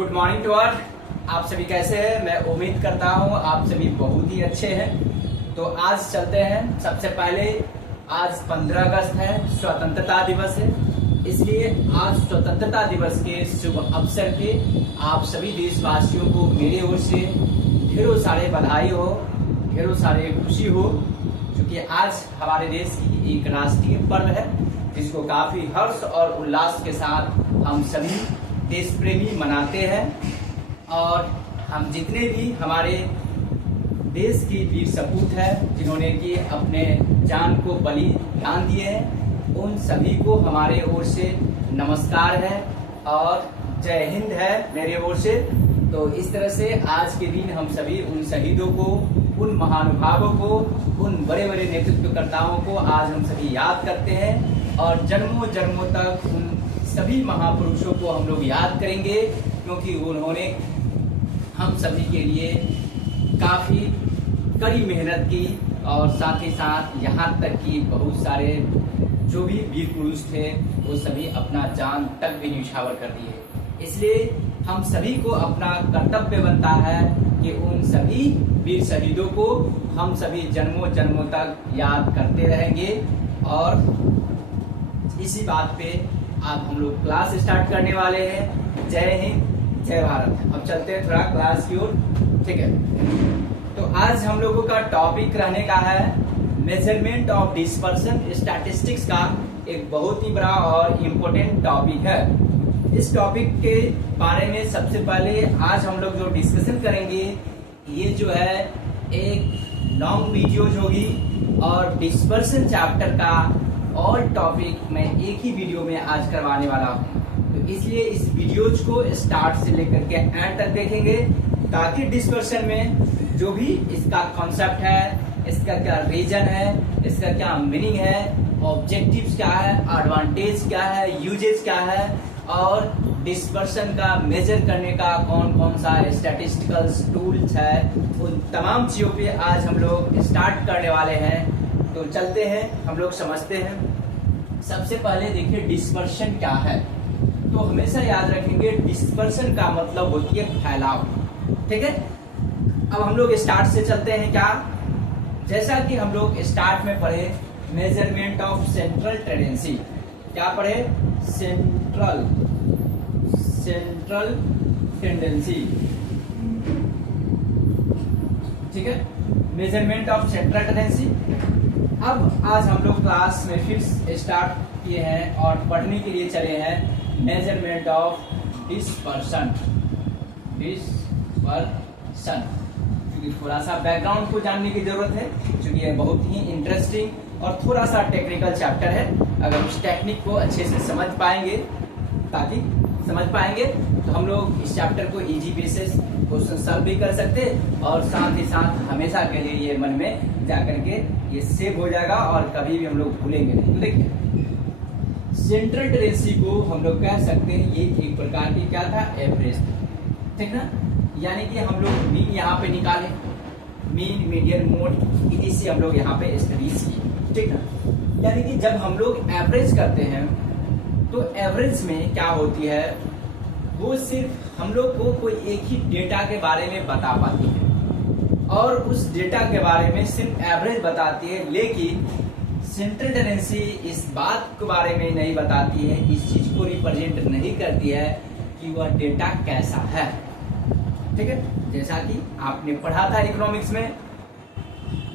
Good morning to all. आप सभी कैसे हैं? मैं उम्मीद करता हूं आप सभी बहुत ही अच्छे हैं। तो आज चलते हैं। सबसे पहले आज 15 अगस्त है, स्वतंत्रता दिवस है। इसलिए आज स्वतंत्रता दिवस के शुभ अवसर पे आप सभी देशवासियों को मेरे ओर से ढेरों सारे बधाई हो, ढेरों सारे खुशी हो, क्योंकि आज हमारे देश की एक राष्ट्रीय पर्व है जिसको काफी हर्ष और उल्लास के साथ हम सभी देश प्रेमी मनाते हैं। और हम जितने भी हमारे देश की वीर सपूत है जिन्होंने कि अपने जान को बलिदान दिए हैं, उन सभी को हमारे ओर से नमस्कार है और जय हिंद है मेरे ओर से। तो इस तरह से आज के दिन हम सभी उन शहीदों को, उन महानुभावों को, उन बड़े बड़े नेतृत्वकर्ताओं को आज हम सभी याद करते हैं और जन्मों जन्मों तक उन सभी महापुरुषों को हम लोग याद करेंगे, क्योंकि उन्होंने हम सभी के लिए काफी कड़ी मेहनत की और साथ ही साथ यहाँ तक कि बहुत सारे जो भी वीर पुरुष थे वो सभी अपना जान तक भी न्यौछावर कर दिए। इसलिए हम सभी को अपना कर्तव्य बनता है कि उन सभी वीर शहीदों को हम सभी जन्मों जन्मों तक याद करते रहेंगे। और इसी बात पे अब हम लोग क्लास स्टार्ट करने वाले हैं। जय हिंद, जय भारत। अब चलते हैं थोड़ा क्लास की ओर, ठीक है। तो आज हम लोगों का टॉपिक रहने का है मेजरमेंट ऑफ डिस्पर्सन स्टैटिस्टिक्स का एक बहुत ही बड़ा और इम्पोर्टेंट टॉपिक है। इस टॉपिक के बारे में सबसे पहले आज हम लोग जो डिस्कशन करेंगे ये जो है एक लॉन्ग वीडियोज होगी और डिस्पर्सन चैप्टर का ऑल टॉपिक मैं एक ही वीडियो में आज करवाने वाला हूँ। तो इसलिए इस वीडियोज को स्टार्ट से लेकर के एंड तक देखेंगे ताकि डिस्पर्सन में जो भी इसका कॉन्सेप्ट है, इसका क्या रीजन है, इसका क्या मीनिंग है, ऑब्जेक्टिव्स क्या है, एडवांटेज क्या है, यूजेज क्या है और डिस्पर्सन का मेजर करने का कौन कौन सा स्टैटिस्टिकल टूल्स है, उन तमाम चीजों पे आज हम लोग स्टार्ट करने वाले हैं। तो चलते हैं, हम लोग समझते हैं। सबसे पहले देखिए डिस्पर्सन क्या है। तो हमेशा याद रखेंगे डिस्पर्सन का मतलब होती है फैलाव, ठीक है। अब हम लोग स्टार्ट से चलते हैं। क्या, जैसा कि हम लोग स्टार्ट में पढ़े मेजरमेंट ऑफ सेंट्रल टेंडेंसी। क्या पढ़े? सेंट्रल टेंडेंसी, ठीक है। Measurement of central tendency. अब आज हम लोग क्लास में फिर स्टार्ट किए हैं और पढ़ने के लिए चले हैं मेजरमेंट ऑफ डिस्पर्सन। क्योंकि थोड़ा सा बैकग्राउंड को जानने की जरूरत है, क्योंकि ये बहुत ही इंटरेस्टिंग और थोड़ा सा टेक्निकल चैप्टर है। अगर उस टेक्निक को अच्छे से समझ पाएंगे तो हम लोग इस चैप्टर को इजी बेसिस क्वेश्चन सॉल्व भी कर सकते और साथ ही साथ हमेशा के लिए ये मन में जाकर के ये सेव हो जाएगा और कभी भी हम लोग भूलेंगे नहीं। तो देखिए सेंट्रल टेंडेंसी को हम लोग कह सकते हैं ये एक प्रकार की क्या था, एवरेज, ठीक ना। यानी कि हम लोग मीन यहाँ पे निकाले, मीन मीडियन मोड, इसी से हम लोग यहाँ पे स्टडीज किए, ठीक ना। यानी कि जब हम लोग एवरेज करते हैं तो एवरेज में क्या होती है, वो सिर्फ हम लोग को कोई एक ही डेटा के बारे में बता पाती है और उस डेटा के बारे में सिर्फ एवरेज बताती है, लेकिन सेंट्रल टेंडेंसी इस बात के बारे में नहीं बताती है, इस चीज को रिप्रेजेंट नहीं करती है कि वह डेटा कैसा है, ठीक है। जैसा कि आपने पढ़ा था इकोनॉमिक्स में,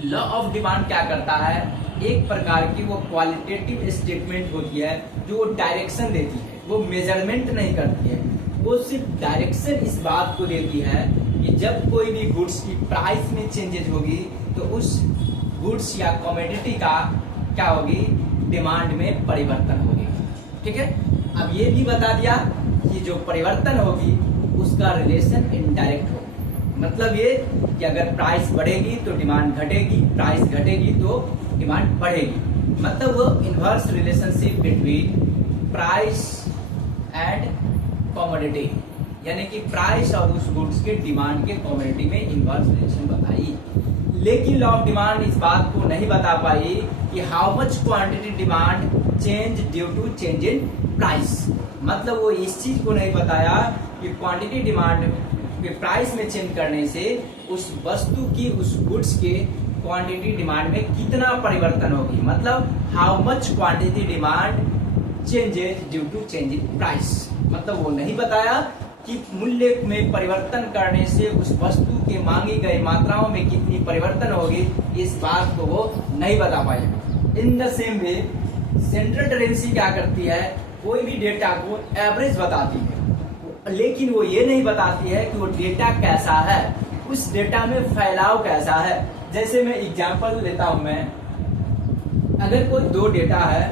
लॉ ऑफ डिमांड क्या करता है, एक प्रकार की वो क्वालिटेटिव स्टेटमेंट होती है जो डायरेक्शन देती है, वो मेजरमेंट नहीं करती है, वो सिर्फ डायरेक्शन इस बात को देती है कि जब कोई भी गुड्स की प्राइस में चेंजेस होगी तो उस गुड्स या कमोडिटी का क्या होगी, डिमांड में परिवर्तन होगी, ठीक है। अब ये भी बता दिया कि जो परिवर्तन होगी उसका रिलेशन इनडायरेक्ट होगा। मतलब ये कि अगर प्राइस बढ़ेगी तो डिमांड घटेगी, प्राइस घटेगी तो डिमांड बढ़ेगी। मतलब वो inverse relationship between price and commodity, यानी कि प्राइस और उस गुड्स के डिमांड के कमोडिटी में इनवर्स रिलेशन बताई। लेकिन लॉ ऑफ डिमांड इस बात को नहीं बता पाई कि how much quantity demand change due to change in price. मतलब वो इस चीज को नहीं बताया कि क्वांटिटी डिमांड के प्राइस में चेंज करने से उस वस्तु की, उस गुड्स के क्वांटिटी डिमांड में कितना परिवर्तन होगी। मतलब how much quantity demand changes due to change in price. मतलब वो नहीं बताया कि मूल्य में परिवर्तन करने से उस वस्तु के मांगी गई मात्राओं में कितनी परिवर्तन होगी, इस बात को वो नहीं बता पाए। इन the same way central tendency क्या करती है, कोई भी डेटा को एवरेज बताती है, लेकिन वो ये नहीं बताती है कि वो डेटा कैसा है, उस डेटा में फैलाव कैसा है। जैसे मैं एग्जांपल लेता हूं, अगर कोई दो डेटा है,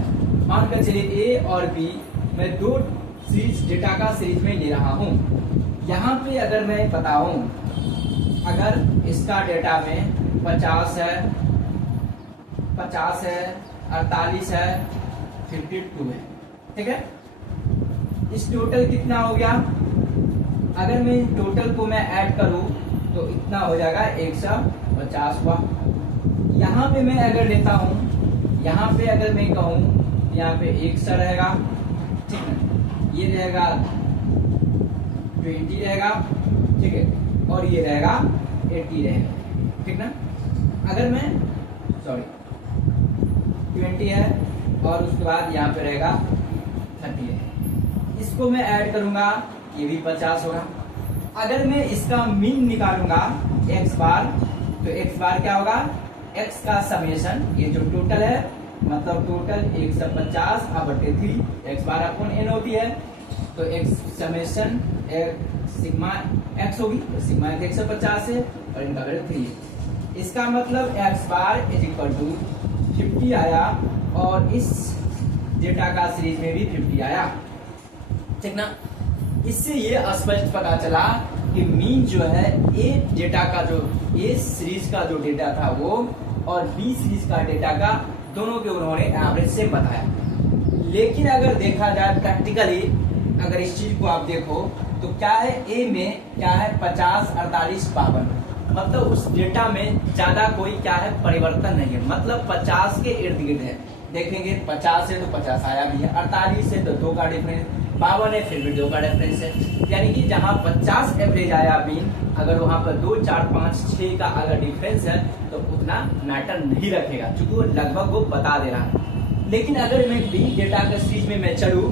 मान कर चलिए ए और बी, मैं दो सीरीज डेटा का सीरीज में ले रहा हूं। यहाँ पे अगर मैं बताऊं, अगर इसका डेटा में 50 है, 48 है, 52 है, ठीक है। इस टोटल कितना हो गया, अगर मैं टोटल को मैं ऐड करूं तो इतना हो जाएगा 150 हुआ। यहाँ पे मैं अगर लेता हूं, यहाँ पे अगर मैं कहूं, यहाँ पे 100 रहेगा, ठीक है, ये रहेगा 20 रहेगा, ठीक है, और ये रहेगा 80 रहेगा, ठीक ना। अगर मैं 20 है और उसके बाद यहाँ पे रहेगा 30 है, इसको मैं ऐड करूंगा, ये भी 50 होगा। अगर मैं इसका मीन निकालूंगा x बार, तो x बार क्या होगा, x का समेशन, ये जो टोटल है, मतलब टोटल 150 बटे 3, x बार अपॉन n होती है, तो x समेशन सिग्मा x होगी, तो सिग्मा 150 है और इनका वैल्यू 3 है। इसका मतलब x bar is equal to 50 आया और इस डेटा का सीरीज में भी 50 आया, ठीक ना। इससे ये स्पष्ट पता चला कि मीन जो है ए डेटा का, जो ए सीरीज का जो डेटा था वो और बी सीरीज का डेटा का, दोनों के उन्होंने एवरेज से बताया। लेकिन अगर देखा जाए प्रैक्टिकली, अगर इस चीज को आप देखो तो क्या है, ए में क्या है 50, 48, 52, मतलब उस डेटा में ज्यादा कोई क्या है परिवर्तन नहीं है, मतलब 50 के इर्द गिर्द है। देखेंगे 50 से तो 50 आया भी है, 48 से तो 2 का डिफरेंस, 52 है फिर भी 2 का डिफरेंस है। यानी कि जहां 50 एवरेज आया बीन, अगर वहां पर 2, 4, 5, 6 का अगर डिफरेंस है तो उतना मैटर नहीं रखेगा, क्योंकि वो लगभग वो बता दे रहा है। लेकिन अगर मैं बी डेटा के सीरीज में मैं चलूं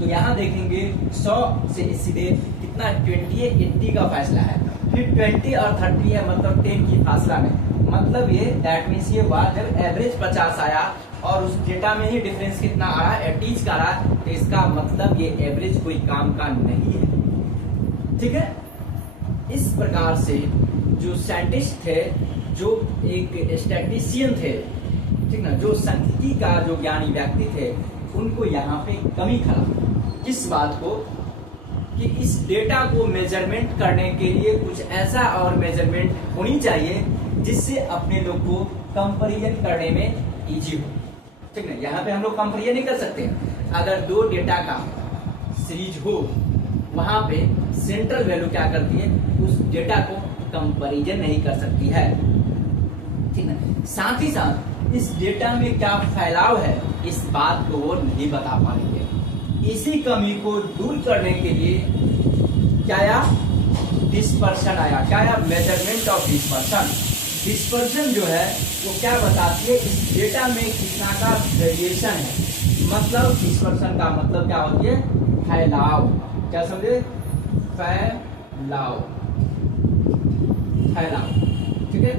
तो यहाँ देखेंगे 100 से सीधे कितना 20 है, 80 का फैसला है, फिर 20 और 30 है, मतलब 10 की फासला में। मतलब ये दैट मीन्स ये हुआ जब एवरेज 50 आया और उस डेटा में ही डिफरेंस कितना आ रहा है, 80 का आ रहा है, तो इसका मतलब ये एवरेज कोई काम का नहीं है, ठीक है। इस प्रकार से जो साइंटिस्ट थे, जो एक स्टैटिस्टिशियन थे, ठीक ना, जो सांख्यिकी का जो ज्ञानी व्यक्ति थे, उनको यहाँ पे कमी खला किस बात को, कि इस डेटा को मेजरमेंट करने के लिए कुछ ऐसा और मेजरमेंट होनी चाहिए जिससे अपने लोग को कंपैरिजन करने में इजी हो, ठीक है। यहाँ पे हम लोग कंपैरिजन नहीं कर सकते। अगर दो डेटा का सीरीज हो, वहां पे सेंट्रल वैल्यू क्या करती है, उस डेटा को कंपैरिजन नहीं कर सकती है, ठीक है। साथ ही साथ इस डेटा में क्या फैलाव है, इस बात को वो नहीं बता पा रही है। इसी कमी को दूर करने के लिए क्या आया, डिस्पर्शन आया। क्या आया, मेजरमेंट ऑफ डिस्पर्शन। डिस्पर्शन जो है वो क्या बताती है, इस डेटा में कितना का वेरिएशन है। मतलब डिस्पर्शन का मतलब क्या होती है, फैलाव। क्या समझे, फैलाव, ठीक है,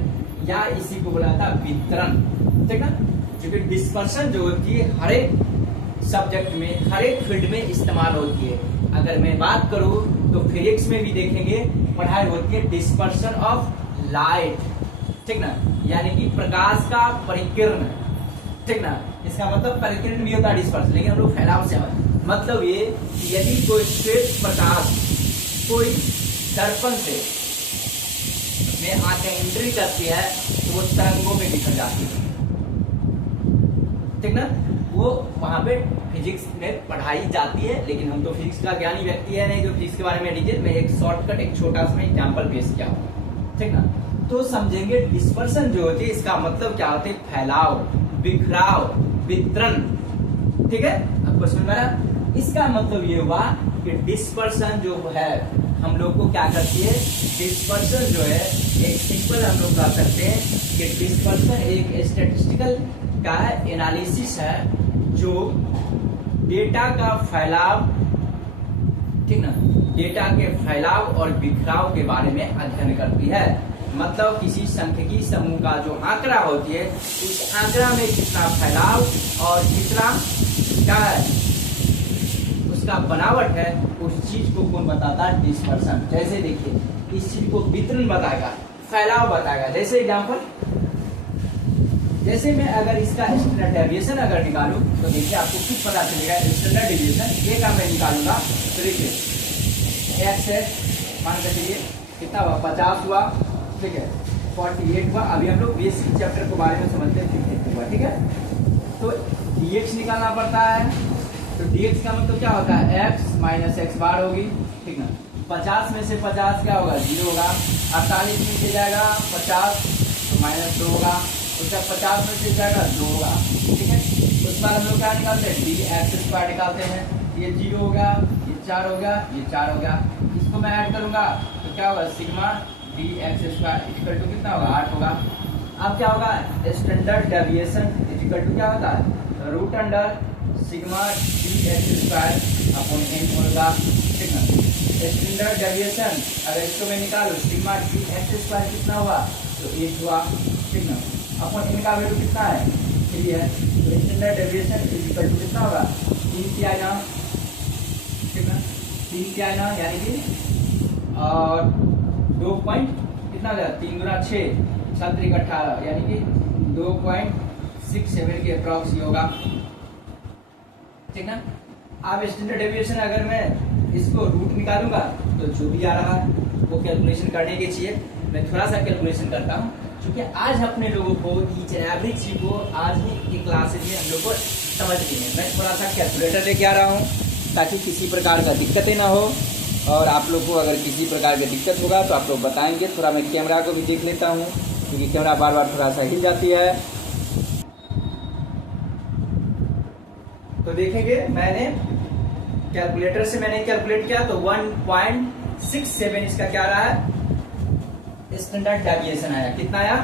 या इसी को बोला था वितरण, ठीक है। क्योंकि डिस्पर्शन जो होती है हर एक सब्जेक्ट में, हर एक फील्ड में इस्तेमाल होती है। अगर मैं बात करूं तो फिजिक्स में भी देखेंगे पढ़ाई होती है डिस्पर्शन ऑफ लाइट, ठीक ना, यानी कि प्रकाश का परिकिरण, ठीक ना। इसका मतलब परिकिरण भी होता है डिस्पर्शन, लेकिन हम लोग फैलाव से मतलब ये कि यदि कोई श्वेत प्रकाश कोई दर्पण से में आके एंट्री करती है तो वो तरंगों में बिखर जाती है, ठीक ना। वो वहां पे फिजिक्स में पढ़ाई जाती है, लेकिन हम तो फिजिक्स का ज्ञानी व्यक्ति है नहीं जो फिजिक्स के बारे में डिटेल में एक शॉर्टकट, एक छोटा सा एग्जांपल पेश किया, ठीक ना। तो समझेंगे डिस्पर्शन जो होती है इसका मतलब क्या होता है, फैलाव, बिखराव, वितरण, ठीक है, आपको समझ में आया? इसका मतलब ये हुआ कि डिस्पर्सन जो है हम लोग को क्या करती है, डिस्पर्सन जो है एक सिंपल हम लोग कह सकते हैं कि डिस्पर्सन एक स्टैटिस्टिकल का एनालिसिस है जो डेटा का फैलाव, ठीक ना, डेटा के फैलाव और बिखराव के बारे में अध्ययन करती है। मतलब किसी सांख्यिकी समूह का जो आंकड़ा होती है उस आंकड़ा में कितना फैलाव और कितना क्या है उसका बनावट है, उस चीज को कौन बताता है, डिस्पर्सन। जैसे देखिए इस चीज को वितरण बताएगा, फैलाव बताएगा। जैसे एग्जांपल, जैसे मैं अगर इसका स्टैंडर्ड डेविएशन अगर निकालूं तो देखिए आपको खुद पता चलेगा। स्टैंडर्ड डेविएशन ए का मैं निकालूंगा तो देखिए एक्स है, मान के चलिए कितना हुआ, 50 हुआ, ठीक है, 48 हुआ। अभी हम लोग बेसिक चैप्टर के बारे में समझते हैं, 50 हुआ, ठीक है। तो dx निकालना पड़ता है, तो dx का मतलब क्या होता है, x माइनस एक्स बार होगी, ठीक ना। 50 में से 50 क्या होगा, 0 होगा। 48 में से जाएगा 50 तो माइनस 2 होगा, उसका 50 में से जाएगा 2 होगा, ठीक है। उस बार हम लोग क्या निकालते हैं, dx² निकालते हैं। ये 0 हो गया, ये 4 हो गया, ये 4 हो गया। इसको मैं ऐड करूंगा तो क्या होगा, सिग्मा dx² इक्वल टू कितना होगा, 8 होगा। अब क्या होगा, स्टैंडर्ड डेविएशन इक्वल टू क्या होता है, root under sigma dx² upon n होगा, ठीक ना। स्टैंडर्ड डेविएशन अगर इसको मैं निकालूं, सिग्मा dx² कितना हुआ, तो 1 हुआ, ठीक ना। अपॉन n का वैल्यू कितना है, 3 है, तो स्टैंडर्ड डेविएशन इक्वल टू कितना होगा, 3 की आना, ठीक ना, 3 की आना यानी कि और 2 पॉइंट कितना हो गया, 3 गुना 6, 6 18 यानी कि 2.67 के अप्रॉक्स होगा, ठीक ना। अब स्टैंडर्ड डेविएशन अगर मैं इसको रूट निकालूंगा तो जो भी आ रहा है वो कैलकुलेशन करने के चाहिए। मैं थोड़ा सा कैलकुलेशन करता हूँ क्योंकि आज अपने लोगों को ईच एंड एवरी चीज को आज ही की क्लासेज में हम लोग को समझनी है। मैं थोड़ा सा कैलकुलेटर लेके आ रहा हूँ ताकि किसी प्रकार का दिक्कतें ना हो, और आप लोग को अगर किसी प्रकार की दिक्कत होगा तो आप लोग बताएंगे। थोड़ा मैं कैमरा को भी देख लेता हूँ क्योंकि कैमरा बार बार थोड़ा सा हिल जाती है। तो देखेंगे मैंने कैलकुलेटर से मैंने कैलकुलेट किया तो 1.67 इसका क्या रहा है, स्टैंडर्ड डेविएशन आया। कितना आया,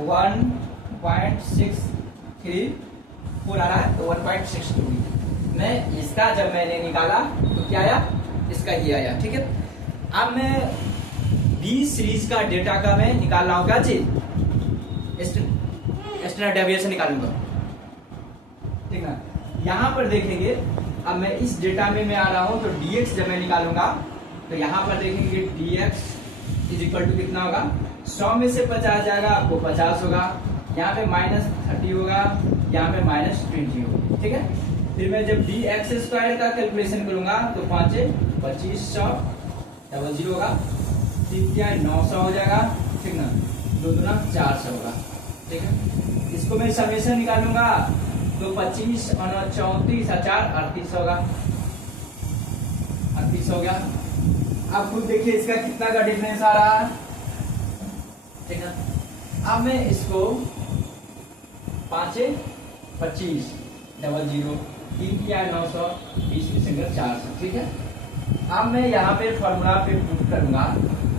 1.634 आ रहा है, तो 1.62। मैं इसका जब मैंने निकाला तो क्या आया, इसका ये आया, ठीक है। अब मैं बी सीरीज का डेटा का मैं निकाल रहा हूं, क्या चीज, स्टैंडर्ड डेविएशन निकालूंगा, ठीक ना। यहां पर देखेंगे, अब मैं इस डेटा में मैं आ रहा हूं तो dx जब मैं निकालूंगा तो यहां पर देखेंगे dx इज इक्वल टू कितना होगा, 100 में से 50 जाएगा आपको 50 होगा, यहाँ पे -30 होगा, यहाँ पे -20 होगा, ठीक है। फिर मैं जब dx² का कैलकुलेशन करूंगा तो 5 2500 डबल 0 होगा, 3 900 हो जाएगा, ठीक ना, 2 दूना 400 होगा, ठीक है। इसको मैं समेशन निकालूंगा तो 25 और 34 38 होगा, 38 हो गया। अब खुद देखिए इसका कितना का डिफरेंस आ रहा है, ठीक है। अब मैं इसको 5 25 डबल 0 3 किया 900 20 में 400, ठीक है। अब मैं यहाँ पे फॉर्मूला पे पुट करूंगा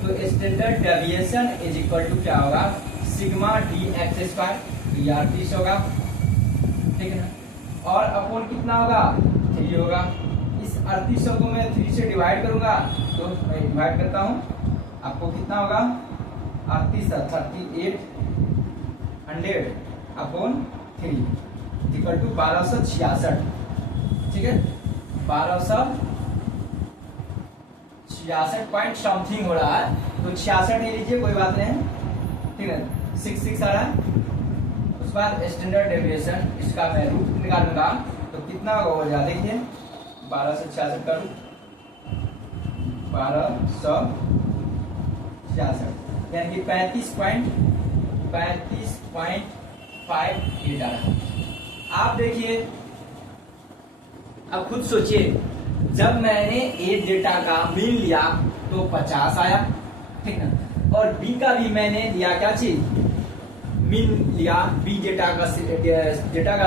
तो standard deviation is equal to क्या होगा, सिग्मा dx², ये 38 होगा, ठीक है ना, और अपॉन कितना होगा, 3 होगा। इस 3800 को मैं 3 से डिवाइड करूंगा तो मैं डिवाइड करता हूं, आपको कितना होगा, 38 100 अपॉन 3 इक्वल टू 1266, ठीक है, 1266 पॉइंट समथिंग हो रहा है, तो 66 ले लीजिए, कोई बात नहीं, ठीक है, 66 आ रहा है। उसके बाद स्टैंडर्ड डेविएशन इसका मैं रूट निकालूंगा तो कितना हो जाएगा, देखिए 12 से 66 का रूट 1266 यानी कि 35.58 आ रहा है। आप देखिए, अब खुद सोचिए, जब मैंने ए डेटा का मीन लिया तो 50 आया, ठीक ना, और बी का भी मैंने लिया क्या चीज, मीन लिया, बी डेटा का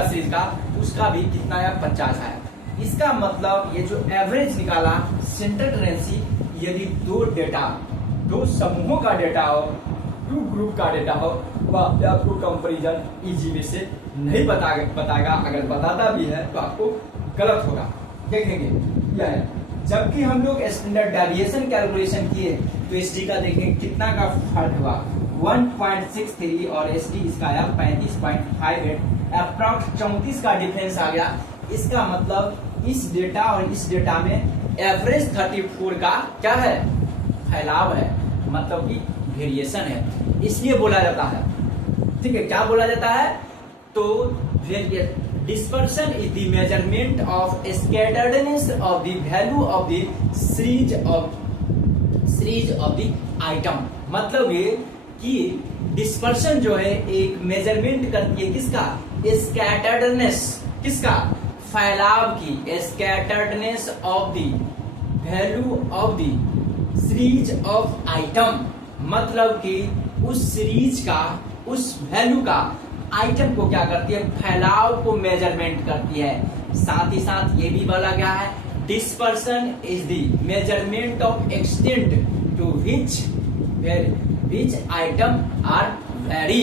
सीरीज का, उसका भी कितना आया 50 आया। इसका मतलब ये जो एवरेज निकाला सेंट्रल टेंडेंसी, यदि दो समूहों का डेटा हो, टू ग्रुप का डेटा हो, वहाँ पे आपको कंपैरिजन इजी वे से नहीं बताएगा। अगर बताता भी है तो आपको गलत होगा। देखेंगे क्या है, जबकि हम लोग स्टैंडर्ड डेविएशन कैलकुलेशन किए तो एसडी का देखें कितना का फर्क हुआ 1.63 और एसडी इसका आया 35.58, अप्रॉक्स 34 का डिफरेंस आ गया। इसका मतलब इस डेटा और इस डेटा में एवरेज 34 का क्या है, फैलाव है, मतलब कि वेरिएशन है, इसलिए बोला जाता है। ठीक है, क्या बोला जाता है, तो dispersion is the measurement of scatteredness of the value of the series of the item। मतलब ये कि डिस्पर्शन जो है एक मेजरमेंट करती है किसका, स्कैटर्डनेस, किसका, फैलाव की, scatteredness of the value of the series of item. मतलब कि उस सीरीज का, उस वैल्यू का आइटम को क्या करती है, फैलाव को मेजरमेंट करती है। साथ ही साथ ये भी बोला गया है dispersion is the measurement of extent to which item are vary.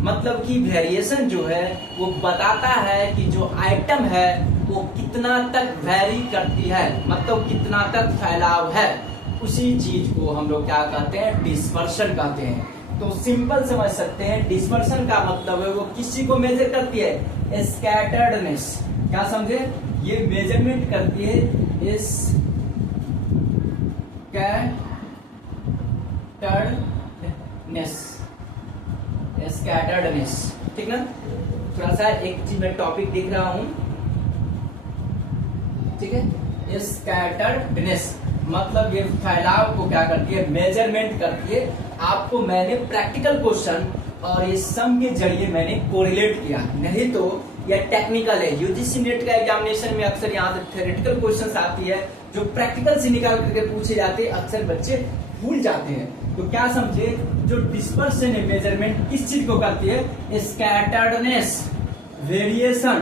मतलब कि वेरिएशन जो है वो बताता है कि जो आइटम है वो कितना तक वेरी करती है, मतलब कितना तक फैलाव है। उसी चीज को हम लोग क्या कहते हैं, डिस्पर्शन कहते हैं। तो सिंपल समझ सकते हैं, डिस्पर्शन का मतलब है वो किसी को मेजर करती है, स्कैटर्डनेस। क्या समझे, ये मेजरमेंट करती है स्कैटर्डनेस। ठीक ना, थोड़ा सा एक चीज में टॉपिक दिख रहा हूं, ठीक है। स्कैटर्डनेस मतलब ये फैलाव को क्या करती है, मेजरमेंट करती है। आपको मैंने प्रैक्टिकल क्वेश्चन और ये सम के जरिए मैंने कोरिलेट किया, नहीं तो यह टेक्निकल है। यूजीसी नेट का एग्जामिनेशन में अक्सर यहाँ से थ्योरेटिकल क्वेश्चंस आती है जो प्रैक्टिकल से निकाल करके पूछे जाते हैं, अक्सर बच्चे भूल जाते हैं। तो क्या समझे, जो डिस्पर्शन है मेजरमेंट किस चीज को करती है, स्कैटर्डनेस, वेरिएशन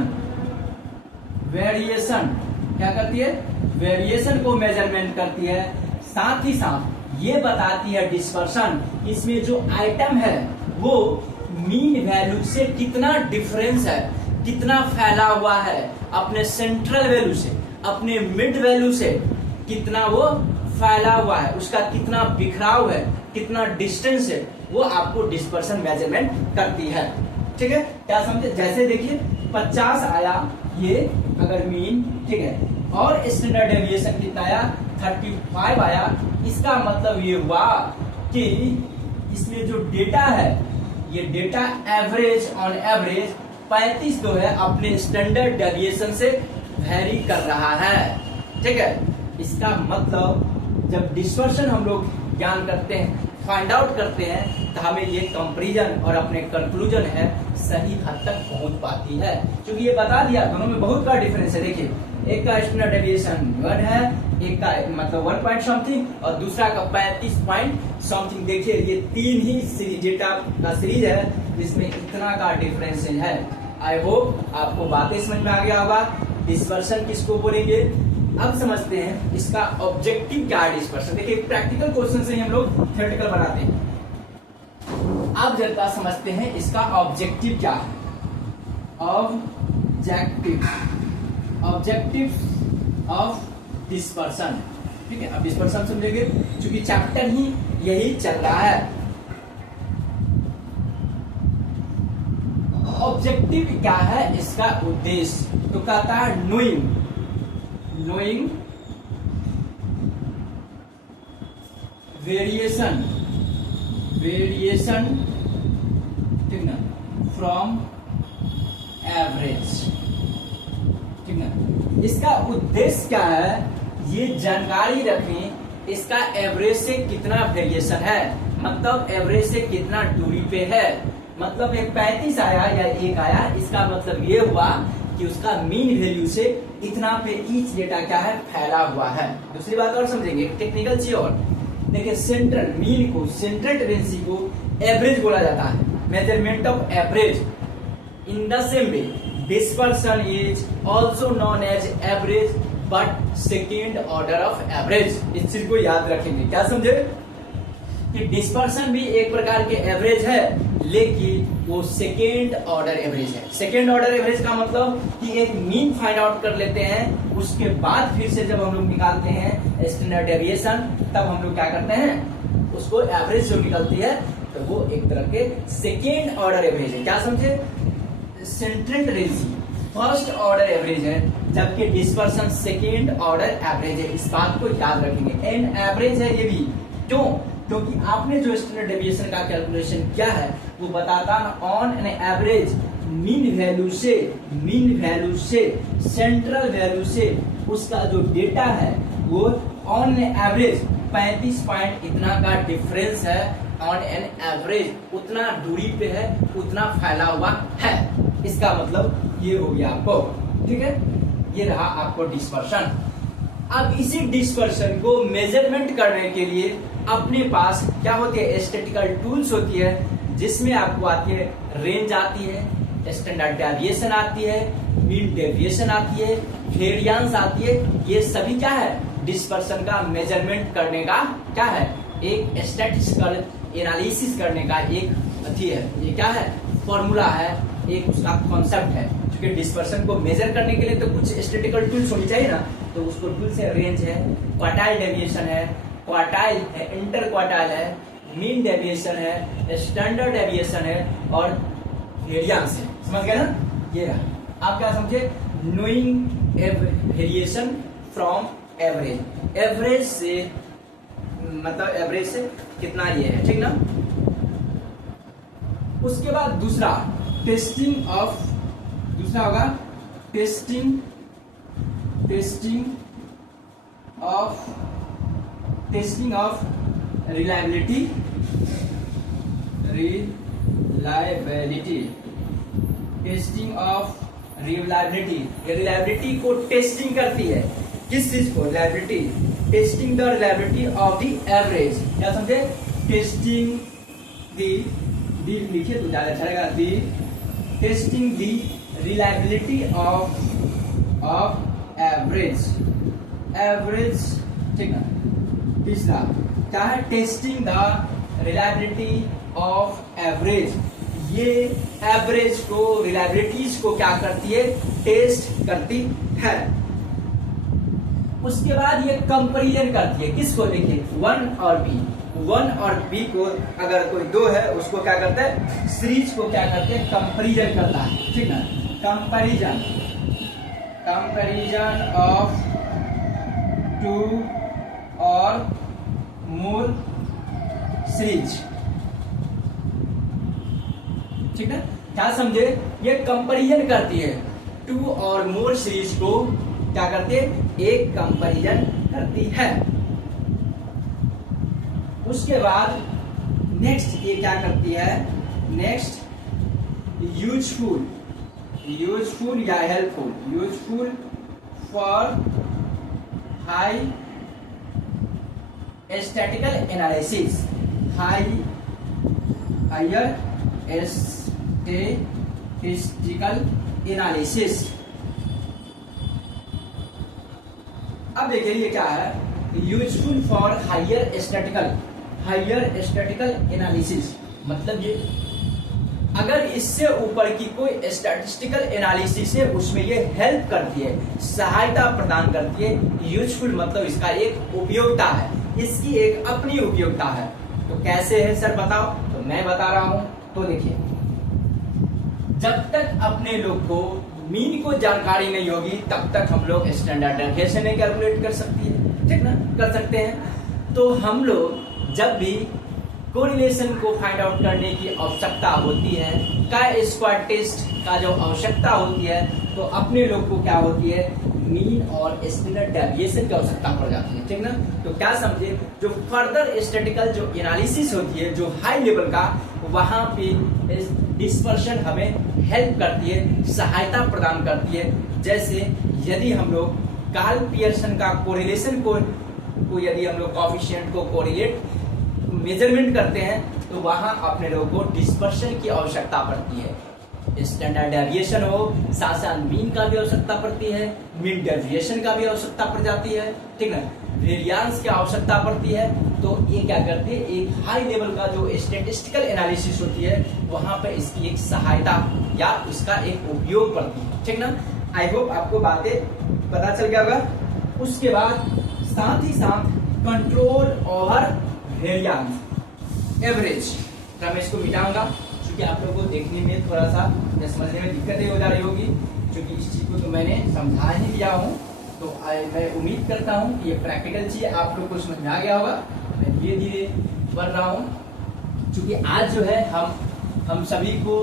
क्या करती है, वेरिएशन को मेजरमेंट करती है। साथ ही साथ ये बताती है डिस्पर्शन, इसमें जो आइटम है वो मीन वैल्यू से कितना डिफरेंस है, कितना फैला हुआ है, अपने सेंट्रल वैल्यू से, अपने मिड वैल्यू से कितना वो फैला हुआ है, उसका कितना बिखराव है, कितना डिस्टेंस है, वो आपको डिस्पर्शन मेजरमेंट करती है। ठीक है, क्या समझे, जैसे देखिए 50 आया ये अगर मीन, ठीक है, और स्टैंडर्ड डेविएशन कितना आया 35 आया। इसका मतलब ये हुआ कि इसमें जो डेटा है, ये डेटा एवरेज ऑन एवरेज 35 जो है अपने स्टैंडर्ड डेविएशन से वेरी कर रहा है। ठीक है, इसका मतलब जब डिस्पर्शन हम लोग ज्ञान करते हैं, फाइंड आउट करते हैं, तो हमें ये कंपैरिजन और अपने कंक्लूजन है सही हद तक पहुंच पाती है। क्योंकि ये बता दिया दोनों में बहुत का डिफरेंस है। देखिए एक का स्टैंडर्ड डेविएशन 1 है, एक का मतलब 1 पॉइंट समथिंग और दूसरा का 35 पॉइंट समथिंग। देखिए ये तीन ही सीरीज डेटा का सीरीज है जिसमें इतना का डिफरेंस है। आई होप आपको बातें समझ में आ गया होगा। डिस्पर्शन किसको बोलेंगे, अब समझते हैं इसका ऑब्जेक्टिव क्या है। डिस्पर्शन देखिए प्रैक्टिकल क्वेश्चन से ही हम लोग थ्योरेटिकल बनाते हैं। अब जरा समझते हैं इसका ऑब्जेक्टिव क्या है। ऑब्जेक्टिव ऑफ डिस्पर्शन, ठीक है। अब डिस्पर्शन समझेंगे क्योंकि चैप्टर ही यही चल रहा है। ऑब्जेक्टिव क्या है, इसका उद्देश्य तो कहता है नोइंग वेरिएशन ठीक ना फ्रॉम एवरेज, ठीक ना। इसका उद्देश्य क्या है, ये जानकारी रखें इसका एवरेज से कितना वेरिएशन है, मतलब एवरेज से कितना दूरी पे है। मतलब एक 35 आया या 1 आया, इसका मतलब ये हुआ कि उसका मीन वैल्यू से इतना पे ईच डेटा क्या है, फैला हुआ है। दूसरी बात और समझेंगे, टेक्निकल चीज और देखिए, सेंट्रल मीन को, सेंट्रल टेंडेंसी को एवरेज बोला जाता है, measurement of average. In the same way dispersion is also known as average but second order of average. इस चीज को याद रखेंगे, क्या समझे कि डिस्पर्सन भी एक प्रकार के एवरेज है, लेकिन वो सेकेंड ऑर्डर एवरेज है। सेकेंड ऑर्डर एवरेज का मतलब कि एक मीन फाइंड आउट कर लेते हैं, उसके बाद फिर से जब हम लोग निकालते हैं स्टैंडर्ड डेविएशन, तब हम लोग क्या करते हैं, उसको एवरेज जो निकलती है तो वो एक तरह के सेकेंड ऑर्डर एवरेज है। क्या समझे, central ratio first order average है, जबकि डिस्पर्सन सेकेंड ऑर्डर एवरेज है। इस बात को याद रखेंगे। एन एवरेज है ये भी, क्यों, क्योंकि आपने जो स्टैंडर्ड डेविएशन का कैलकुलेशन किया है वो बताता on an average mean value से सेंट्रल वैल्यू से उसका जो डेटा है वो ऑन एन एवरेज 35 पॉइंट इतना का डिफरेंस है। ऑन एन एवरेज उतना दूरी पे है, उतना फैला हुआ है। इसका मतलब ये हो गया आपको, ठीक है, ये रहा आपको डिस्पर्शन। अब इसी डिस्पर्शन को मेजरमेंट करने के लिए अपने पास क्या होती है, स्टैटिस्टिकल टूल्स होती है, जिसमें आपको आती है रेंज आती है, स्टैंडर्ड डेविएशन आती है, मीन डेविएशन आती है, वेरिएंस आती है। ये सभी क्या है, डिस्पर्शन का मेजरमेंट करने का क्या है, एक स्टैटिस्टिकल एनालिसिस करने का एक अथी है। ये क्या है, फॉर्मूला है, एक उसका कॉन्सेप्ट है। क्योंकि डिस्पर्शन को मेजर करने के लिए तो कुछ स्टैटिस्टिकल टूल्स होनी चाहिए ना, तो उसको टूल्स है, रेंज है, क्वार्टाइल डेविएशन है, क्वार्टाइल है, इंटर क्वार्टाइल है, मीन डेविएशन है, स्टैंडर्ड डेविएशन है और वेरिएंस है। समझ गए ना, ये रहा। आप क्या समझे, knowing variation from average, average से मतलब एवरेज से कितना ये है, ठीक ना। उसके बाद दूसरा टेस्टिंग ऑफ, दूसरा होगा testing of reliability testing of reliability को टेस्टिंग करती है। किस चीज को, reliability, testing the reliability of the average. क्या समझे, टेस्टिंग दी लिखिए तो ज्यादा अच्छा रहेगा, the testing the reliability of average, ठीक है। तीसरा क्या है, testing the reliability of average. ये एवरेज को, रिलायबिलिटीज को क्या करती है, टेस्ट करती है। उसके बाद ये कंपैरिजन करती है, किसको, देखिए 1 और B, 1 और B को अगर कोई दो है उसको क्या करता है, सीरीज को क्या करते हैं, कंपैरिजन करता है, ठीक है। कंपैरिजन ऑफ 2 और मोर सीरीज, ठीक है। क्या समझे, ये कंपैरिजन करती है 2 और मोर सीरीज को, क्या करती है, एक कंपैरिजन करती है। उसके बाद नेक्स्ट ये क्या करती है, नेक्स्ट यूजफुल या helpful, useful for high statistical analysis, higher statistical analysis. अब देखिए ये क्या है, useful for higher statistical analysis. मतलब ये अगर इससे ऊपर की कोई स्टैटिस्टिकल एनालिसिस है उसमें ये हेल्प करती है, सहायता प्रदान करती है। यूजफुल मतलब इसका एक उपयोगिता है, इसकी एक अपनी उपयोगिता है। तो कैसे है सर बताओ, तो मैं बता रहा हूं। तो देखिए, जब तक अपने लोग को मीन को जानकारी नहीं होगी तब तक हम लोग स्टैंडर्ड डेविएशन नहीं कैलकुलेट कर सकती है, ठीक ना, कर सकते हैं। तो हम लोग जब भी कोरिलेशन को फाइंड आउट करने की आवश्यकता होती है, का स्क्वायर टेस्ट का जो आवश्यकता होती है, तो अपने लोग को क्या होती है, मीन और स्टैंडर्ड डेविएशन की आवश्यकता पड़ जाती है, ठीक ना। तो क्या समझे, जो फर्दर स्टैटिस्टिकल जो एनालिसिस होती है, जो हाई लेवल का, वहां पे डिस्पर्शन हमें हेल्प करती है, सहायता प्रदान करती है। जैसे यदि हम लोग कार्ल पियर्सन का कोरिलेशन को यदि हम लोग कोएफिशिएंट को कोरिलेट मेजरमेंट करते हैं तो वहां अपने लोगों को डिस्पर्शन की आवश्यकता पड़ती है। स्टैंडर्ड डेविएशन हो, साथ साथ मीन का भी आवश्यकता पड़ती है, मीन डेविएशन का भी आवश्यकता पड़ जाती है, ठीक है, वेरिएंस की आवश्यकता पड़ती है। तो ये क्या करती है, एक हाई लेवल का जो स्टैटिस्टिकल एनालिसिस होती है वहां पे इसकी एक सहायता या उसका एक उपयोग पड़ती है, ठीक ना। आई होप आपको बातें पता चल गया होगा। उसके बाद साथ ही साथ कंट्रोल ओवर वेरिएंस एवरेज, तो मैं इसको मिटाऊंगा क्योंकि आप लोगों को देखने में थोड़ा सा समझने में दिक्कतें हो जा रही होगी, क्योंकि इस चीज को तो मैंने समझा ही दिया हूँ। तो मैं उम्मीद करता हूँ कि ये प्रैक्टिकल चीज आप लोग को समझ में आ गया होगा। मैं धीरे धीरे बढ़ रहा हूँ क्योंकि आज जो है हम सभी को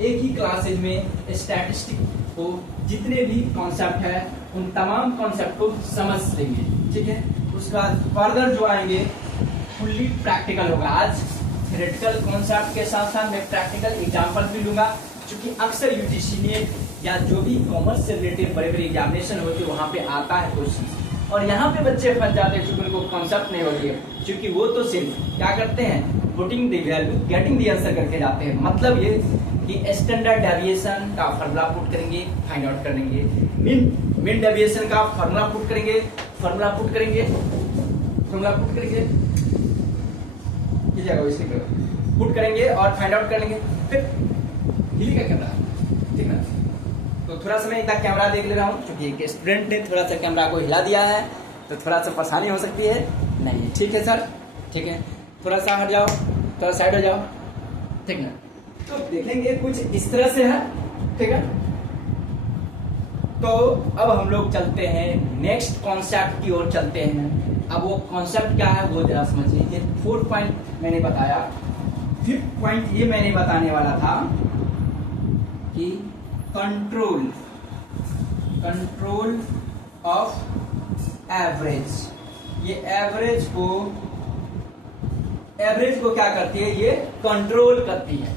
एक ही क्लासेज में स्टैटिस्टिक को जितने भी कॉन्सेप्ट है उन तमाम कॉन्सेप्ट को समझ लेंगे, ठीक है। उसका फर्दर जो आएंगे फुल्ली प्रैक्टिकल होगा। आज थ्योरेटिकल कॉन्सेप्ट के साथ साथ मैं प्रैक्टिकल एग्जांपल भी लूंगा, क्योंकि अक्सर यूजीसी नेट या जो भी कॉमर्स से रिलेटेड बड़े बड़े एग्जामिनेशन होते हैं वहां पे आता है क्वेश्चन, और यहाँ पे बच्चे फंस जाते हैं क्योंकि उनको कॉन्सेप्ट नहीं होती है, क्योंकि वो तो सिर्फ क्या करते हैं, putting the value getting the answer करके जाते हैं। मतलब ये कि स्टैंडर्ड डेविएशन का फार्मूला पुट करेंगे, फाइंड आउट करेंगे, मीन डेविएशन का फार्मूला पुट करेंगे, फार्मूला पुट करेंगे, पुट करेंगे और फाइंड आउट करेंगे, फिर हिली का कैमरा, ठीक है। तो थोड़ा सा मैं एक कैमरा देख ले रहा हूँ, क्योंकि एक स्टूडेंट ने थोड़ा सा कैमरा को हिला दिया है तो थोड़ा सा परेशानी हो सकती है। नहीं, ठीक है सर, ठीक है, थोड़ा सा हट जाओ, थोड़ा साइड हो जाओ, ठीक है। तो देखेंगे कुछ इस तरह से है, ठीक है। तो अब हम लोग चलते हैं नेक्स्ट कॉन्सेप्ट की ओर चलते हैं। अब वो कॉन्सेप्ट क्या है वो जरा समझ लीजिए। 4 पॉइंट मैंने बताया, 5th पॉइंट ये मैंने बताने वाला था कि कंट्रोल ऑफ एवरेज। ये एवरेज को क्या करती है, ये कंट्रोल करती है।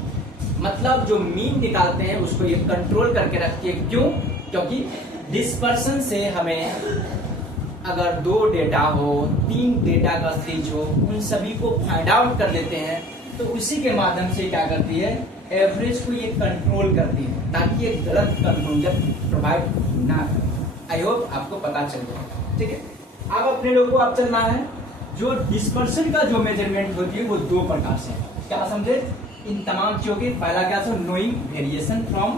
मतलब जो मीन निकालते हैं उसको ये कंट्रोल करके रखती है। क्यों? क्योंकि डिस्पर्सन से हमें अगर 2 डेटा हो, 3 डेटा का सीरीज हो, उन सभी को फाइंड आउट कर लेते हैं, तो उसी के माध्यम से क्या करती है, एवरेज को ये कंट्रोल करती है, ताकि ये गलत कंक्लूजन प्रोवाइड ना करे। आई होप आपको पता चल गया, ठीक है। अब अपने लोग को अब चलना है, जो डिस्पर्सन का जो मेजरमेंट होती है वो 2 प्रकार से, क्या समझे इन तमाम चीजों के। पहला क्या था, नोइंग वेरिएशन फ्रॉम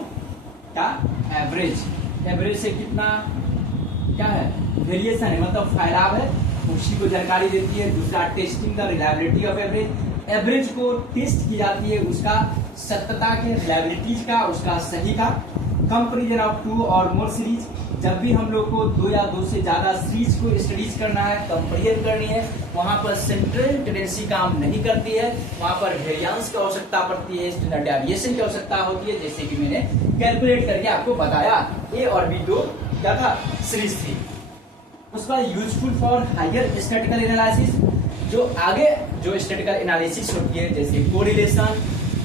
क्या एवरेज, एवरेज से कितना क्या है वेरिएशन है, मतलब फैलाव है, उसी को जानकारी देती है। दूसरा testing the reliability of average, average को टेस्ट की जाती है उसका सत्यता के, रिलायबिलिटी का, उसका सही का। कंपैरिजन ऑफ 2 और मोर सीरीज, जब भी हम लोग को 2 या 2 से ज्यादा सीरीज को स्टडीज करना है, कंपेरिजन करनी है, वहां पर सेंट्रल टेंडेंसी काम नहीं करती है, वहां पर वेरिएंस की आवश्यकता पड़ती है, स्टैंडर्ड डेविएशन की आवश्यकता होती है, जैसे कि मैंने कैलकुलेट करके आपको बताया। ए और बी 2 क्या था, सीरीज थी। उसका useful for higher statistical analysis, जो आगे जो स्टैटिस्टिकल एनालिसिस होती है, जैसे कोरिलेशन,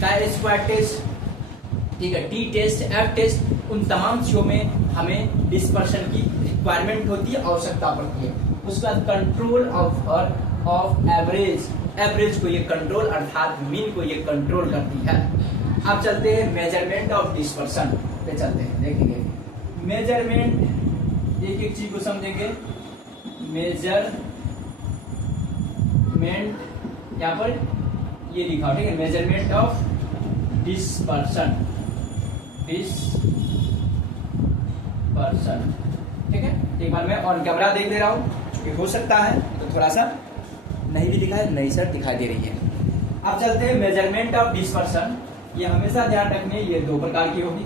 chi-square टेस्ट, ठीक है, टी टेस्ट, एफ टेस्ट, उन तमाम चीजों में हमें डिस्पर्शन की रिक्वायरमेंट होती है, आवश्यकता पड़ती है। उसका कंट्रोल ऑफ एवरेज, एवरेज को ये कंट्रोल अर्थात मीन को ये कंट्रोल करती है। अब चलते हैं मेजरमेंट ऑफ डिस्पर्शन पे चलते हैं, देखेंगे मेजरमेंट, एक एक चीज को समझेंगे। मेजरमेंट यहाँ पर ये लिखा, ठीक है, मेजरमेंट ऑफ डिस्पर्शन, ठीक है। एक बार मैं ऑन कैमरा देख ले रहा हूँ, क्योंकि हो सकता है तो थोड़ा सा नहीं भी दिखाई, नहीं सर दिखाई दे रही है। अब चलते हैं मेजरमेंट ऑफ डिस्पर्शन। ये हमेशा ध्यान रखने, ये 2 प्रकार की होगी,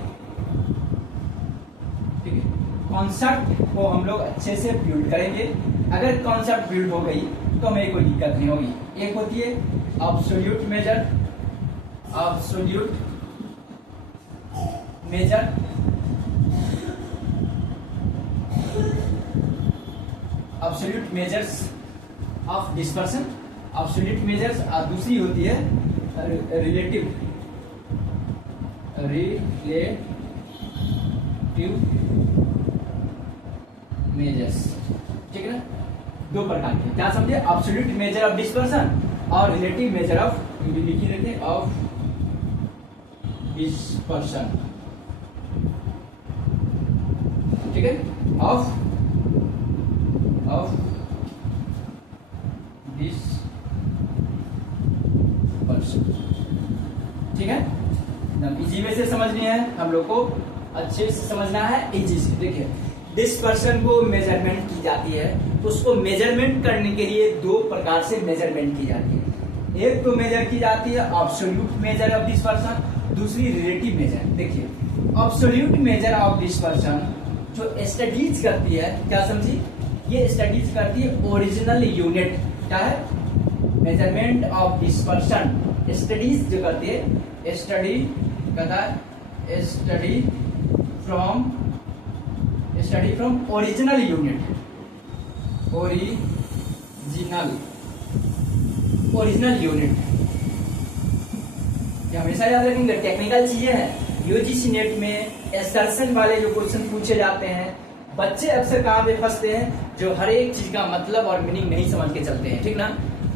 ठीक है। कॉन्सेप्ट को हम लोग अच्छे से बिल्ड करेंगे। अगर कॉन्सेप्ट बिल्ड हो गई तो हमें कोई दिक्कत नहीं होगी। एक होती है absolute major, absolute measures of dispersion, absolute measures. और दूसरी होती है रिलेटिव मेजर्स, ठीक है ना। 2 प्रकार के, क्या समझे, एब्सोल्यूट मेजर ऑफ डिस्पर्सन और रिलेटिव मेजर ऑफ, लिखी रहते हैं, ऑफ डिस्पर्शन, ठीक है, ऑफ डिस्पर्शन। ठीक है, एकदम इजी वे से समझनी है हम लोग को, अच्छे से समझना है, इजी से। देखिए डिस्पर्शन को मेजरमेंट की जाती है, उसको मेजरमेंट करने के लिए दो प्रकार से मेजरमेंट की जाती है। एक तो मेजर की जाती है एब्सोल्यूट मेजर ऑफ डिस्पर्शन, दूसरी रिलेटिव मेजर। देखिए एब्सोल्यूट मेजर ऑफ डिस्पर्शन जो स्टडीज करती है, क्या समझी, ये स्टडीज करती है ओरिजिनल यूनिट, क्या है, मेजरमेंट ऑफ डिस्पर्शन। स्टडीज जो करती है, स्टडी कहता है study from original unit, original unit. ये हमेशा याद रखेंगे, टेक्निकल चीजें हैं। यूजीसी नेट में एसर्शन वाले जो क्वेश्चन पूछे जाते हैं, बच्चे अक्सर कहाँ पे फंसते हैं, जो हर एक चीज का मतलब और मीनिंग नहीं समझ के चलते हैं, ठीक ना।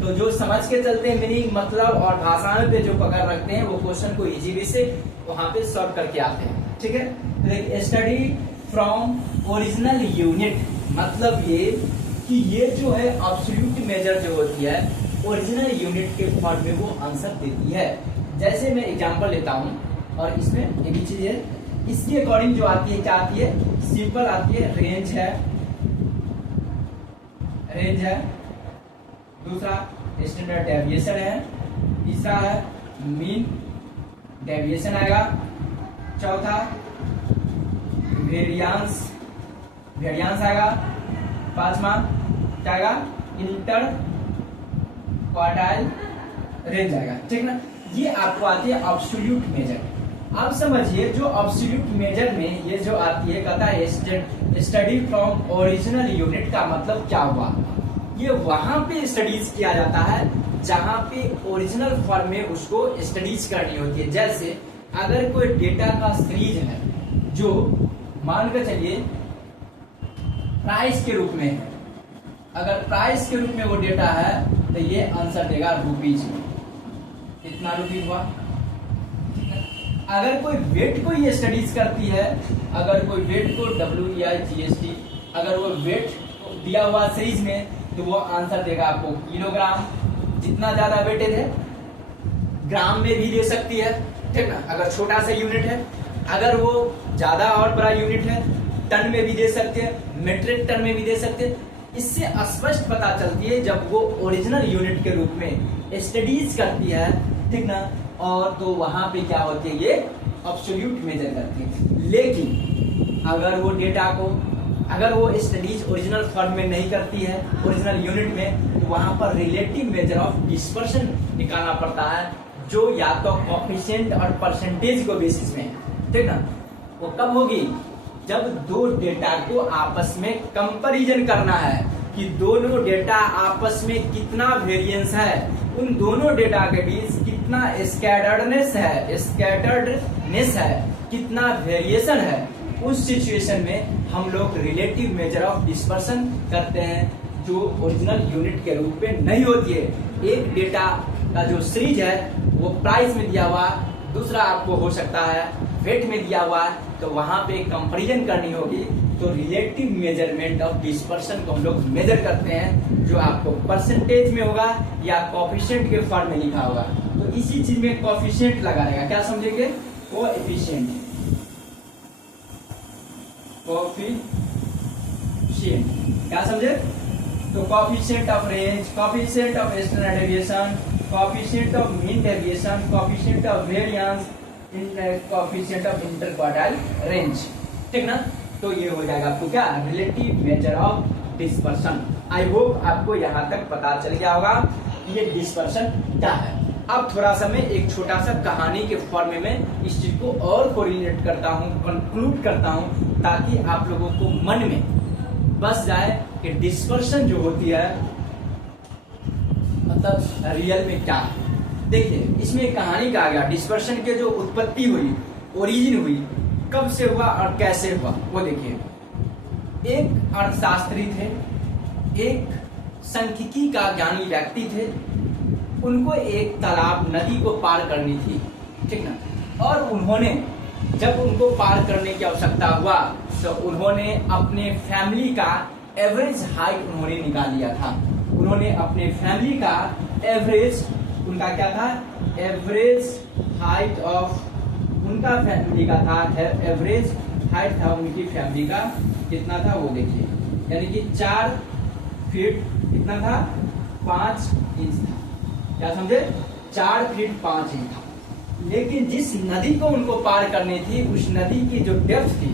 तो जो समझ के चलते हैं मीनिंग, मतलब और भाषाओं पे जो पकड़ रखते हैं, वो क्वेश्चन को इजी वे से वहां पे सॉल्व करके आते हैं, ठीक है। तो स्टडी फ्रॉम ओरिजिनल यूनिट मतलब ये कि ये जो है एब्सोल्यूट मेजर जो होती है, ओरिजिनल यूनिट के फॉर्म में वो आंसर देती है। जैसे मैं एग्जांपल लेता हूं, और इसमें एक ही चीज है, इसके अकॉर्डिंग जो आती है, क्या आती है, सिंपल आती है, रेंज है, दूसरा स्टैंडर्ड डेविएशन है, तीसरा है मीन डेविएशन आएगा, चौथा वेरियांस आएगा, पांचवा क्या आएगा, इंटर क्वार्टाइल रेंज आएगा, ठीक ना। ये आपको आती है एब्सोल्यूट मेजर। आप समझिए जो एब्सोल्यूट मेजर में ये जो आती है, कहता है स्टडी फ्रॉम ओरिजिनल यूनिट, का मतलब क्या हुआ, ये वहां पे स्टडीज किया जाता है जहां पे ओरिजिनल फॉर्म में उसको स्टडीज करनी होती है। जैसे अगर कोई डेटा का सीरीज है जो मान कर चलिए प्राइस के रूप में है, अगर प्राइस के रूप में वो डेटा है तो ये आंसर देगा रुपीज में, कितना रुपीज हुआ। अगर कोई वेट को ये स्टडीज करती है, अगर कोई वेट को WEIGST, अगर वो वेट दिया हुआ सीरीज में, तो वो आंसर देगा आपको किलोग्राम। जितना ज्यादा वेटेड है ग्राम में भी दे सकती है, ठीक ना, अगर छोटा सा यूनिट है। अगर वो ज्यादा और बड़ा यूनिट है, टन में भी दे सकते हैं, मेट्रिक टन में भी दे सकते हैं। इससे स्पष्ट पता चलती है जब वो ओरिजिनल यूनिट के रूप में स्टडीज करती है, ठीक ना, और तो वहां पे क्या होती है, ये एब्सोल्यूट मेजर करती है। लेकिन अगर वो डेटा को, अगर वो स्टडीज ओरिजिनल फॉर्म में नहीं करती है, ओरिजिनल यूनिट में, तो वहां पर रिलेटिव मेजर ऑफ डिस्पर्शन निकालना पड़ता है, जो या तो कोएफिशिएंट और परसेंटेज को बेसिस में, ठीक ना। वो कब होगी, जब दो डेटा को आपस में कंपैरिजन करना है कि दोनों डेटा आपस में कितना वेरिएंस है, उन दोनों डेटा के बीच कितना स्कैटर्डनेस है, कितना वेरिएशन है। उस सिचुएशन में हम लोग रिलेटिव मेजर ऑफ डिस्पर्शन करते हैं, जो ओरिजिनल यूनिट के रूप में नहीं होती है। एक डेटा का जो सीरीज है वो प्राइस में दिया हुआ, दूसरा आपको हो सकता है वेट में दिया हुआ, तो वहां पे कंपैरिजन करनी होगी। तो रिलेटिव मेजरमेंट ऑफ डिस्पर्शन को हम लोग मेजर करते हैं, जो आपको परसेंटेज में होगा या कोएफिशिएंट के फॉर्म में लिखा होगा। तो इसी चीज में कोएफिशिएंट लगा रहेगा, क्या समझेंगे, कोएफिशिएंट, क्या समझे, तो coefficient of range, coefficient of standard deviation, coefficient of mean deviation, coefficient of variance, coefficient of inter quartile range, ठीक ना। तो ये हो जाएगा आपको क्या, relative measure of dispersion. I hope आपको यहाँ तक पता चल गया होगा ये डिस्पर्शन क्या है। अब थोड़ा सा मैं एक छोटा सा कहानी के फॉर्म में इस चीज को और कोरिलेट करता हूँ, कंक्लूड करता हूँ, ताकि आप लोगों को मन में बस जाए कि डिस्पर्शन जो होती है मतलब रियल में क्या है। देखिए इसमें एक कहानी कहा गया, डिस्पर्शन के जो उत्पत्ति हुई, ओरिजिन हुई, कब से हुआ और कैसे हुआ, वो देखिए। एक अर्थशास्त्री थे, एक सांख्यिकी का ज्ञानी व्यक्ति थे, उनको एक तालाब, नदी को पार करनी थी, ठीक ना, और उन्होंने जब उनको पार करने की आवश्यकता हुआ तो उन्होंने अपने फैमिली का एवरेज हाइट उन्होंने निकाल लिया था। उन्होंने अपने फैमिली का एवरेज, उनका क्या था, एवरेज हाइट ऑफ, उनका फैमिली का था, एवरेज हाइट था उनकी फैमिली का कितना था वो देखिए, यानी कि 4 फीट कितना था, 5 इंच था। क्या समझे, 4 फीट 5 इंच था। लेकिन जिस नदी को उनको पार करनी थी, उस नदी की जो डेप्थ थी,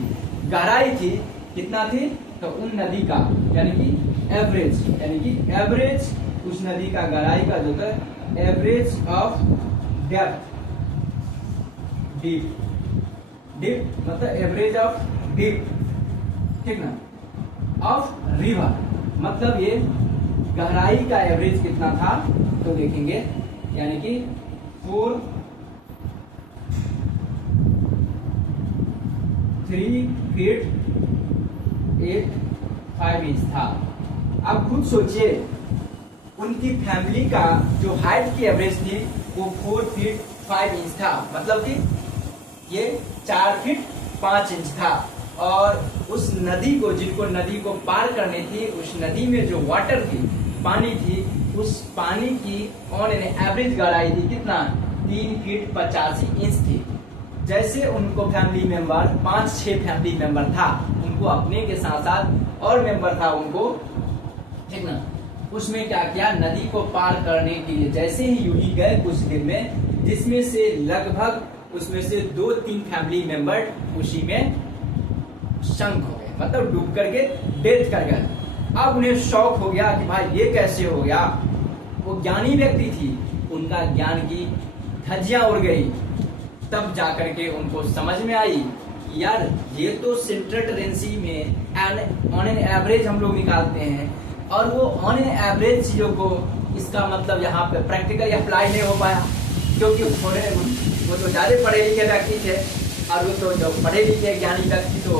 गहराई थी, कितना थी, तो उन नदी का यानी कि एवरेज उस नदी का गहराई का जो था, एवरेज ऑफ डेप्थ, डीप मतलब एवरेज ऑफ डीप, ठीक ना, ऑफ रिवर, मतलब ये गहराई का एवरेज कितना था, तो देखेंगे यानी कि 3 फीट 5 इंच था। अब खुद सोचिए, उनकी फैमिली का जो हाइट की एवरेज थी वो 4 फीट 5 इंच था, मतलब कि ये 4 फीट 5 इंच था। और उस नदी को, जिनको नदी को पार करनी थी, उस नदी में जो वाटर थी, पानी थी, उस पानी की ऑन एन एवरेज गहराई थी कितना, 3 फीट 85 इंच थी। जैसे उनको फैमिली मेंबर 5-6 फैमिली मेंबर था, उनको अपने के साथ साथ और मेंबर था उनको, ठीक ना, उसमें क्या किया, नदी को पार करने के लिए जैसे ही यूं ही गए कुछ दिन में, जिसमें से लगभग उसमें से 2-3 फैमिली मेंबर उसी में शंक हो गए, मतलब डूब करके डेथ कर गए। अब उन्हें शौक हो गया कि भाई ये कैसे हो गया। वो ज्ञानी व्यक्ति थी, उनका ज्ञान की धज्जियां उड़ गई। तब जाकर के उनको समझ में आई कि यार ये तो सेंट्रल टेंडेंसी में ऑन एन एवरेज हम लोग निकालते हैं, और वो ऑन एन एवरेज चीजों को, इसका मतलब यहाँ पे प्रैक्टिकल अप्लाई नहीं हो पाया, क्योंकि वो तो ज्यादा पढ़े लिखे व्यक्ति थे, और वो तो जो पढ़े लिखे ज्ञानी व्यक्ति तो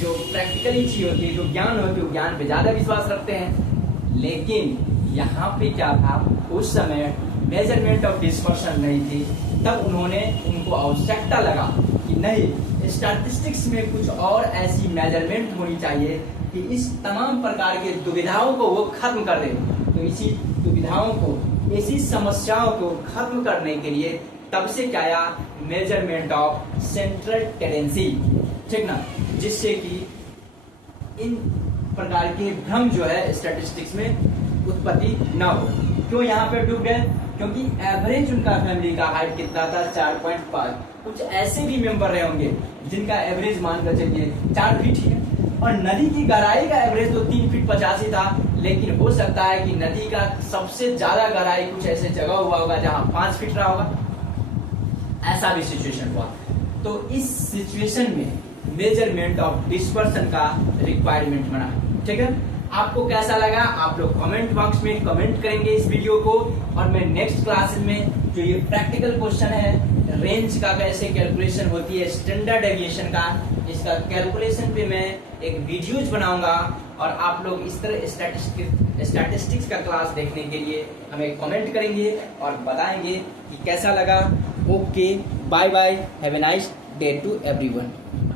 जो प्रैक्टिकली चीज होती है, जो ज्ञान होती है, ज्ञान पे ज्यादा विश्वास रखते हैं। लेकिन यहाँ पे क्या था, उस समय मेजरमेंट ऑफ डिस्पर्शन नहीं थी। तब उनको आवश्यकता लगा कि नहीं, स्टैटिस्टिक्स में कुछ और ऐसी मेजरमेंट होनी चाहिए कि इस तमाम प्रकार के दुविधाओं को वो खत्म कर दे। तो इसी दुविधाओं को, इसी समस्याओं को खत्म करने के लिए तब से क्या आया, मेजरमेंट ऑफ सेंट्रल टेंडेंसी, ठीक ना, जिससे कि इन प्रकार के भ्रम जो है स्टैटिस्टिक्स में उत्पत्ति न हो। क्यों यहाँ पे डूब गए, क्योंकि एवरेज उनका फैमिली का हाइट कितना था, 4.5। कुछ ऐसे भी मेंबर रहे होंगे जिनका एवरेज मानकर चलिए 4 फीट ही है, और नदी की गहराई का एवरेज तो 3 फीट 85 था। लेकिन हो सकता है कि नदी का सबसे ज्यादा गहराई कुछ ऐसे जगह हुआ होगा जहां 5 फीट रहा होगा, ऐसा भी सिचुएशन हुआ। तो इस सिचुएशन में मेजरमेंट ऑफ डिस्पर्सन का रिक्वायरमेंट बना, ठीक है। आपको कैसा लगा, आप लोग कमेंट बॉक्स में कमेंट करेंगे इस वीडियो को। और मैं नेक्स्ट क्लास में जो ये प्रैक्टिकल क्वेश्चन है, रेंज का कैसे कैलकुलेशन होती है, स्टैंडर्ड डेविएशन का, इसका कैलकुलेशन पे मैं एक वीडियोज बनाऊंगा। और आप लोग इस तरह स्टैटिस्टिक्स का क्लास देखने के लिए हमें कमेंट करेंगे और बताएंगे कि कैसा लगा। Okay, bye bye, have a nice day to everyone.